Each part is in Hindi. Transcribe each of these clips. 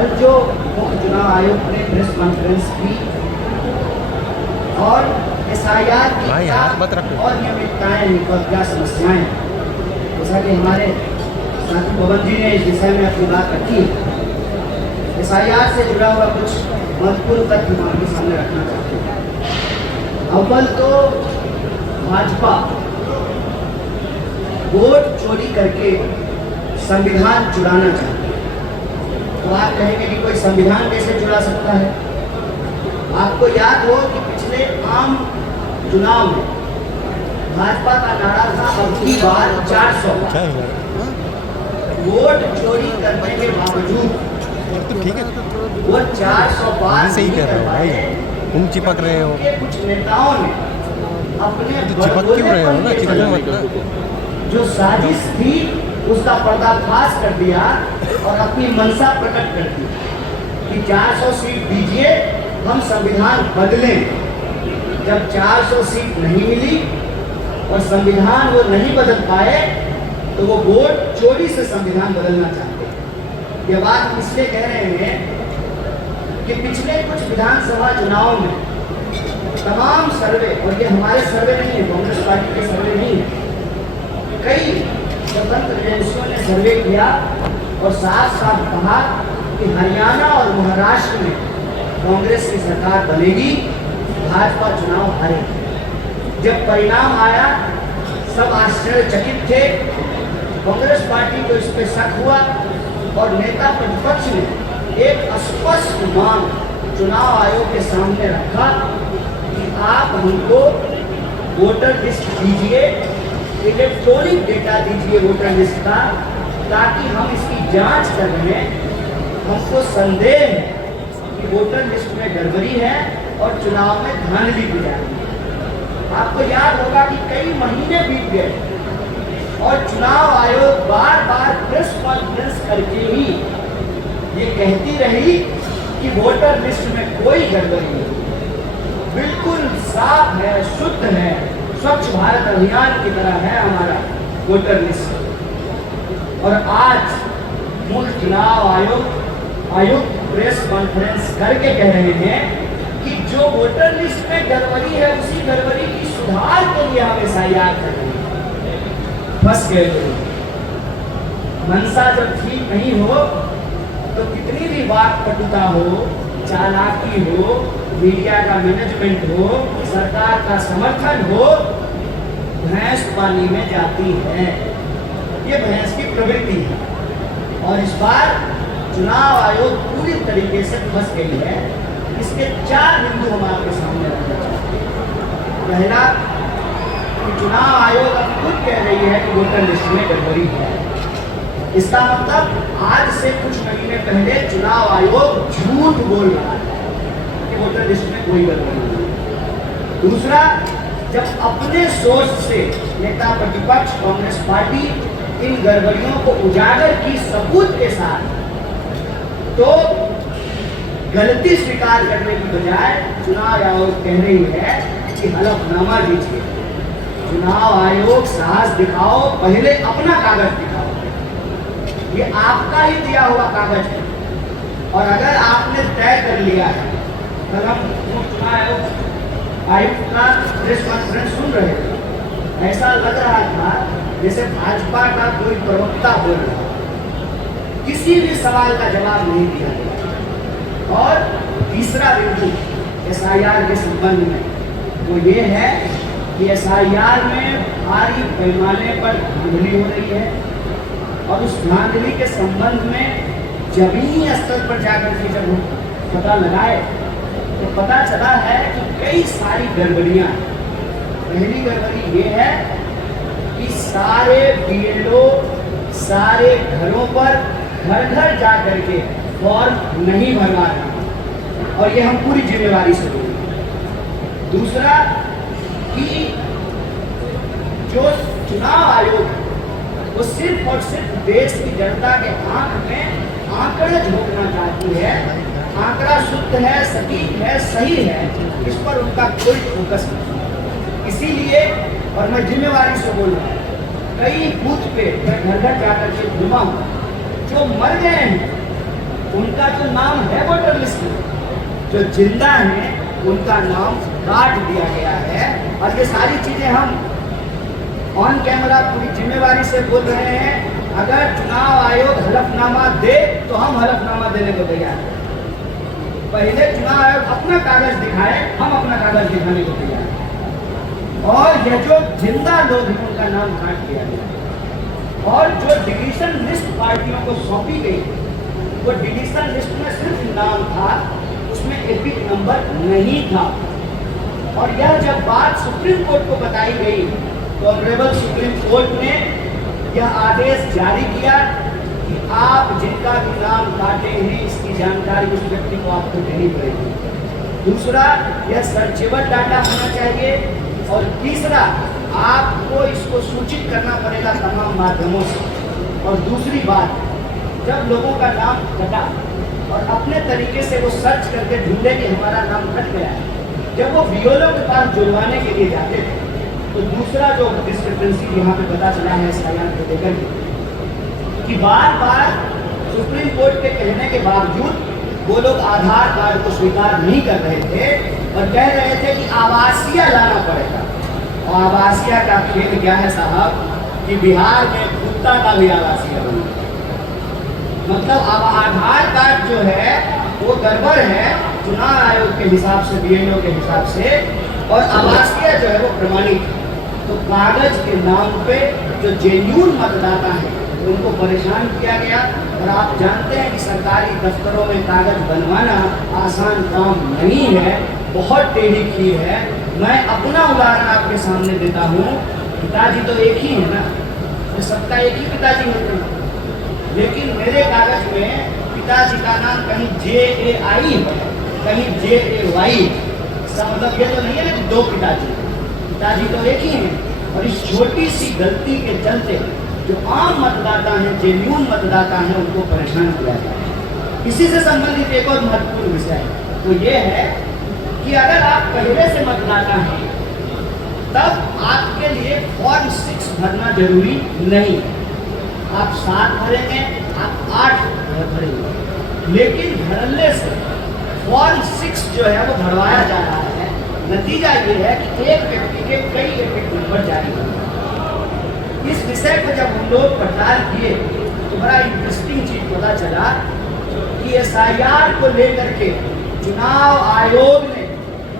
कल जो मुख्य चुनाव आयोग ने प्रेस कॉन्फ्रेंस की और SIR की और नियमितताएं और क्या समस्याएं, जैसा कि हमारे साथी पवन जी ने इस विषय में अपनी बात रखी है, SIR से जुड़ा हुआ कुछ महत्वपूर्ण तथ्य हम आपके सामने रखना चाहते हैं। अव्वल तो भाजपा वोट चोरी करके संविधान चुराना चाहती है। तो आप कहेंगे कि कोई संविधान कैसे चुरा सकता है? आपको याद हो कि पिछले आम चुनाव में भाजपा का नारा था अब की बार 400। वोट चोरी करने के बावजूद वो 400 बार सही कर रहे हो भाई, तुम चिपक रहे हो। कुछ नेताओं ने अपने चिपक क्यों रहे हो ना, चिपको मत। जो साजिश थी उसका पर्दाफाश कर दिया और अपनी मंशा प्रकट कर दी कि 400 सीट दीजिए, हम संविधान बदलें। जब 400 सीट नहीं मिली और संविधान वो नहीं बदल पाए तो वो वोट चोरी से संविधान बदलना चाहते हैं। ये बात हम इसलिए कह रहे हैं कि पिछले कुछ विधानसभा चुनाव में तमाम सर्वे, और ये हमारे सर्वे नहीं है, कांग्रेस पार्टी के सर्वे नहीं है, कई स्वतंत्र एजेंसियों ने सर्वे किया और साफ साफ कहा कि हरियाणा और महाराष्ट्र में कांग्रेस की सरकार बनेगी, भाजपा चुनाव हारेगी। जब परिणाम आया सब आश्चर्यचकित थे। कांग्रेस पार्टी को इस पर शक हुआ और नेता प्रतिपक्ष ने एक स्पष्ट मांग चुनाव आयोग के सामने रखा कि आप हमको वोटर लिस्ट दीजिए, इलेक्ट्रॉनिक डेटा दीजिए वोटर लिस्ट का, ताकि हम इसकी जांच कर रहे हैं। हमको संदेह है कि वोटर लिस्ट में गड़बड़ी है और चुनाव में धांधली की जा रही है। आपको याद होगा कि कई महीने बीत गए और चुनाव आयोग बार बार प्रेस कॉन्फ्रेंस करके ही ये कहती रही कि वोटर लिस्ट में कोई गड़बड़ी नहीं, बिल्कुल साफ है, शुद्ध है, स्वच्छ भारत अभियान की तरह है हमारा वोटर लिस्ट। और आज मुख्य चुनाव आयुक्त प्रेस कॉन्फ्रेंस करके कह रहे हैं कि जो वोटर लिस्ट में गड़बड़ी है उसी गड़बड़ी की सुधार के लिए हम SIR कर रहे हैं। फंस गए लोग। मंशा जब ठीक नहीं हो तो कितनी भी बात पटुता हो, चालाकी हो, मीडिया का मैनेजमेंट हो, सरकार का समर्थन हो, भैंस पानी में जाती है। ये भैंस की प्रवृत्ति है और इस बार चुनाव आयोग पूरी तरीके से फंस गई है। इसके 4 बिंदु हम आपके सामने रखना चाहते हैं। पहला कि चुनाव आयोग अब खुद कह रही है कि वोटर लिस्ट में गड़बड़ी है। इसका मतलब आज से कुछ महीने पहले चुनाव आयोग झूठ बोल रहा है कि वोटर लिस्ट में कोई गड़बड़ी नहीं। दूसरा, जब अपने सोच से नेता प्रतिपक्ष कांग्रेस पार्टी इन गड़बड़ियों को उजागर की सबूत के साथ, तो गलती स्वीकार करने की बजाय चुनाव आयोग कह रही है कि हलफनामा दीजिए। चुनाव आयोग साहस दिखाओ, पहले अपना कागज दिखाओ। ये आपका ही दिया हुआ कागज है और अगर आपने तय कर लिया है, कल हम चुनाव आयुक्त का प्रेस कॉन्फ्रेंस सुन रहे थे, ऐसा लग रहा था जैसे भाजपा का कोई प्रवक्ता बोल रहा, किसी भी सवाल का जवाब नहीं दिया गया। और तीसरा बिंदु SIR के संबंध में वो ये है कि SIR में भारी पैमाने पर धांधली हो रही है और उस धांधली के संबंध में जमीनी स्तर पर जाकर के जब पता लगाए तो पता चला है कि कई सारी गड़बड़ियां। पहली गड़बड़ी ये है कि सारे BLO सारे घरों पर घर घर जा करके फॉर्म नहीं भरवा रहे और ये हम पूरी जिम्मेवारी से बोलेंगे। दूसरा कि जो चुनाव आयोग है वो सिर्फ और सिर्फ देश की जनता के आंख में आंकड़े झोंकना चाहती है। आंकड़ा शुद्ध है, सटीक है, सही है, इस पर उनका कोई फोकस नहीं। इसीलिए, और मैं जिम्मेवारी से बोल रहा हूँ, कई बूथ पे मैं घर घर जाकर के घूमा हूँ, जो मर गए हैं उनका जो नाम है वोटर लिस्ट में, जो जिंदा हैं उनका नाम काट दिया गया है। और ये सारी चीजें हम ऑन कैमरा पूरी जिम्मेवारी से बोल रहे हैं। अगर चुनाव आयोग हलफनामा दे तो हम हलफनामा देने को तैयार हैं। पहले चुनाव आयोग अपना कागज दिखाए, हम अपना कागज दिखाने को तैयार हैं। और ये जो जिंदा लोग हैं उनका नाम काट दिया गया। और जो डिवीजन लिस्ट पार्टियों को सौंपी गई, वो डिवीजन लिस्ट में सिर्फ नाम था, उसमें एपिक नंबर नहीं था। और यह जब बात सुप्रीम कोर्ट को बताई गई तो ऑनरेबल सुप्रीम कोर्ट ने यह आदेश जारी किया कि आप जिनका भी नाम काटे हैं इसकी जानकारी उस व्यक्ति को आपको देनी पड़ेगी। दूसरा, यह सर्चेबल डाटा होना चाहिए। और तीसरा, आपको इसको सूचित करना पड़ेगा तमाम माध्यमों से। और दूसरी बात, जब लोगों का नाम कटा और अपने तरीके से वो सर्च करके ढूंढे कि हमारा नाम कट गया है, जब वो बीएलओ के पास जुड़वाने के लिए जाते थे तो दूसरा जो डिस्क्रिपेंसी यहाँ पे पता चला है SIR को लेकर कि बार बार सुप्रीम कोर्ट के कहने के बावजूद वो लोग आधार कार्ड को स्वीकार नहीं कर रहे थे और कह रहे थे कि आवासीय लाना पड़ेगा। और आवासीय का खेल क्या है साहब कि बिहार में कुत्ता का भी आवासीय बना, मतलब अब आधार कार्ड जो है वो गड़बड़ है चुनाव आयोग के हिसाब से, बीएलओ के हिसाब से, और आवासीय जो है वो प्रमाणित है। तो कागज के नाम पे जो जेन्युइन मतदाता हैं उनको परेशान किया गया। और आप जानते हैं कि सरकारी दफ्तरों में कागज बनवाना आसान काम नहीं है, बहुत टेढ़ी खीर है। मैं अपना उदाहरण आपके सामने देता हूँ। पिताजी तो एक ही है ना, तो सबका एक ही पिताजी होते हैं, लेकिन मेरे कागज में पिताजी का नाम कहीं JAI है, कहीं JAY। मतलब ये तो नहीं है ना कि दो पिताजी तो एक ही हैं। और इस छोटी सी गलती के चलते जो आम मतदाता हैं, जेन्युइन मतदाता हैं, उनको परेशान किया जाता है। इसी से संबंधित एक और महत्वपूर्ण विषय तो ये है कि अगर आप पहले से मतदाता हैं तब आपके लिए फॉर्म 6 भरना जरूरी नहीं है। आप 7 भरेंगे, आप 8 भरेंगे, लेकिन भरने से फॉर्म 6 जो है वो भरवाया जा रहा है। नतीजा ये है कि एक व्यक्ति के कई एपिक नंबर जारी होंगे। इस विषय पर जब हम लोग पड़ताल किए तो बड़ा इंटरेस्टिंग चीज पता चला कि SIR को लेकर के चुनाव आयोग ने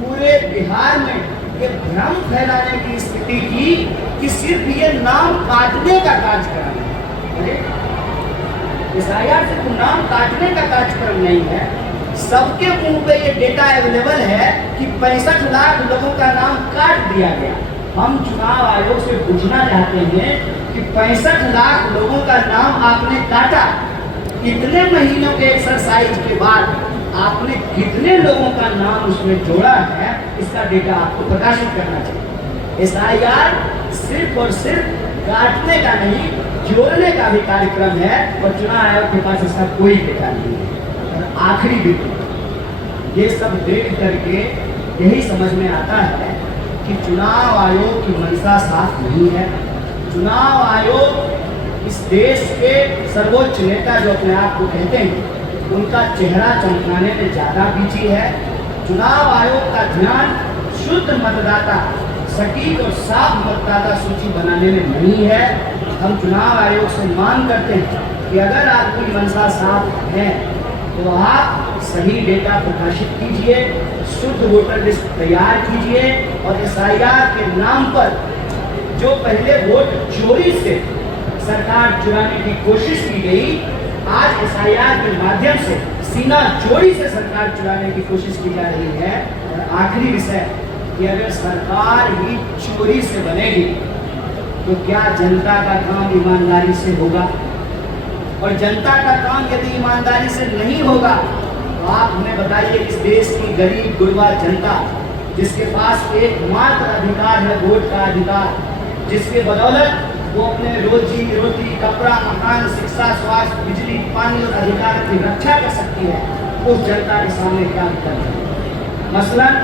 पूरे बिहार में ये भ्रम फैलाने की स्थिति की कि सिर्फ ये नाम काटने का कार्यक्रम है। SIR सिर्फ नाम काटने का कार्यक्रम नहीं है, सबके मुंह पे ये डेटा अवेलेबल है कि 65 लाख लोगों का नाम काट दिया गया। हम चुनाव आयोग से पूछना चाहते हैं कि 65 लाख लोगों का नाम आपने काटा, कितने महीनों के एक्सरसाइज के बाद आपने कितने लोगों का नाम उसमें जोड़ा है, इसका डेटा आपको प्रकाशित करना चाहिए। SIR सिर्फ और सिर्फ काटने का नहीं, जोड़ने का भी कार्यक्रम है और चुनाव आयोग के पास इसका कोई डेटा नहीं है। आखिरी बिंदु, ये सब देख करके यही समझ में आता है कि चुनाव आयोग की मंशा साफ नहीं है। चुनाव आयोग इस देश के सर्वोच्च नेता जो अपने आप को कहते हैं, उनका चेहरा चमकाने में ज़्यादा बिजी है। चुनाव आयोग का ध्यान शुद्ध मतदाता, सटीक और साफ मतदाता सूची बनाने में नहीं है। हम चुनाव आयोग से मांग करते हैं कि अगर आपकी मंशा साफ है तो आप सही डेटा प्रकाशित कीजिए, शुद्ध वोटर लिस्ट तैयार कीजिए और SIR के नाम पर जो पहले वोट चोरी से सरकार चुराने की कोशिश की गई, आज SIR के माध्यम से सीना चोरी से सरकार चुराने की कोशिश की जा रही है। और आखिरी विषय कि अगर सरकार ही चोरी से बनेगी तो क्या जनता का काम ईमानदारी से होगा? और जनता का काम यदि ईमानदारी से नहीं होगा तो आप हमें बताइए, इस देश की गरीब गुरबा जनता जिसके पास एकमात्र अधिकार है वोट का अधिकार, जिसके बदौलत वो अपने रोजी रोटी, कपड़ा, मकान, शिक्षा, स्वास्थ्य, बिजली, पानी और अधिकार की रक्षा कर सकती है, उस जनता के सामने क्या विकल्प है? मसलन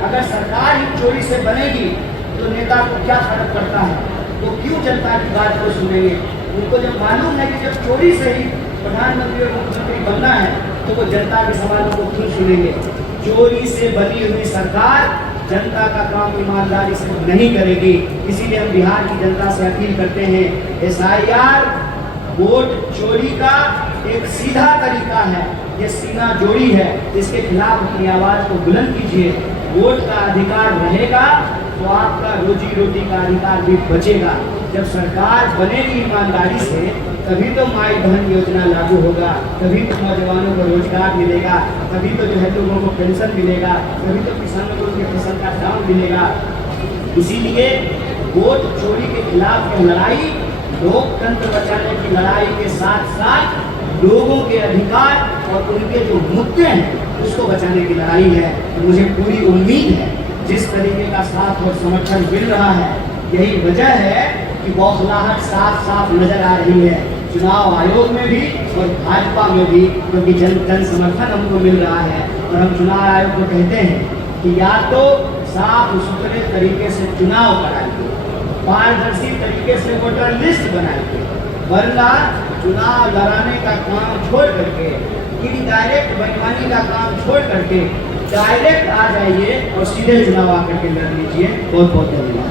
अगर सरकार ही चोरी से बनेगी तो नेता को क्या फर्क पड़ता है? वो क्यों जनता की बात को सुनेंगे? उनको जब मालूम है कि जब चोरी से ही प्रधानमंत्री और मुख्यमंत्री बनना है तो वो जनता के सवालों को क्यों सुनेंगे। चोरी से बनी हुई सरकार जनता का काम ईमानदारी से नहीं करेगी। इसीलिए हम बिहार की जनता से अपील करते हैं, SIR वोट चोरी का एक सीधा तरीका है, ये सीना जोड़ी है, इसके खिलाफ अपनी आवाज को बुलंद कीजिए। वोट का अधिकार रहेगा तो आपका रोजी रोटी का अधिकार भी बचेगा। जब सरकार बनेगी ईमानदारी से तभी तो माई बहन योजना लागू होगा, तभी तो नौजवानों को रोजगार मिलेगा, तभी तो जो है लोगों को पेंशन मिलेगा, तभी तो किसानों को उनकी फसल का दाम मिलेगा। इसीलिए वोट चोरी के खिलाफ यह लड़ाई लोकतंत्र बचाने की लड़ाई के साथ साथ लोगों के अधिकार और उनके जो मुद्दे हैं उसको बचाने की लड़ाई है। मुझे पूरी उम्मीद है जिस तरीके का साथ और समर्थन मिल रहा है, यही वजह है कि बौखलाहट साफ साफ नजर आ रही है चुनाव आयोग में भी और भाजपा में भी, क्योंकि जन समर्थन हमको मिल रहा है। और हम चुनाव आयोग को कहते हैं कि या तो साफ सुथरे तरीके से चुनाव कराइए, पारदर्शी तरीके से वोटर लिस्ट बनाइए, वरना चुनाव लड़ाने का काम छोड़ करके, इनडायरेक्ट बेईमानी का काम छोड़ करके डायरेक्ट आ जाइए और सीधे चुनाव आकर के लड़ लीजिए। बहुत बहुत धन्यवाद।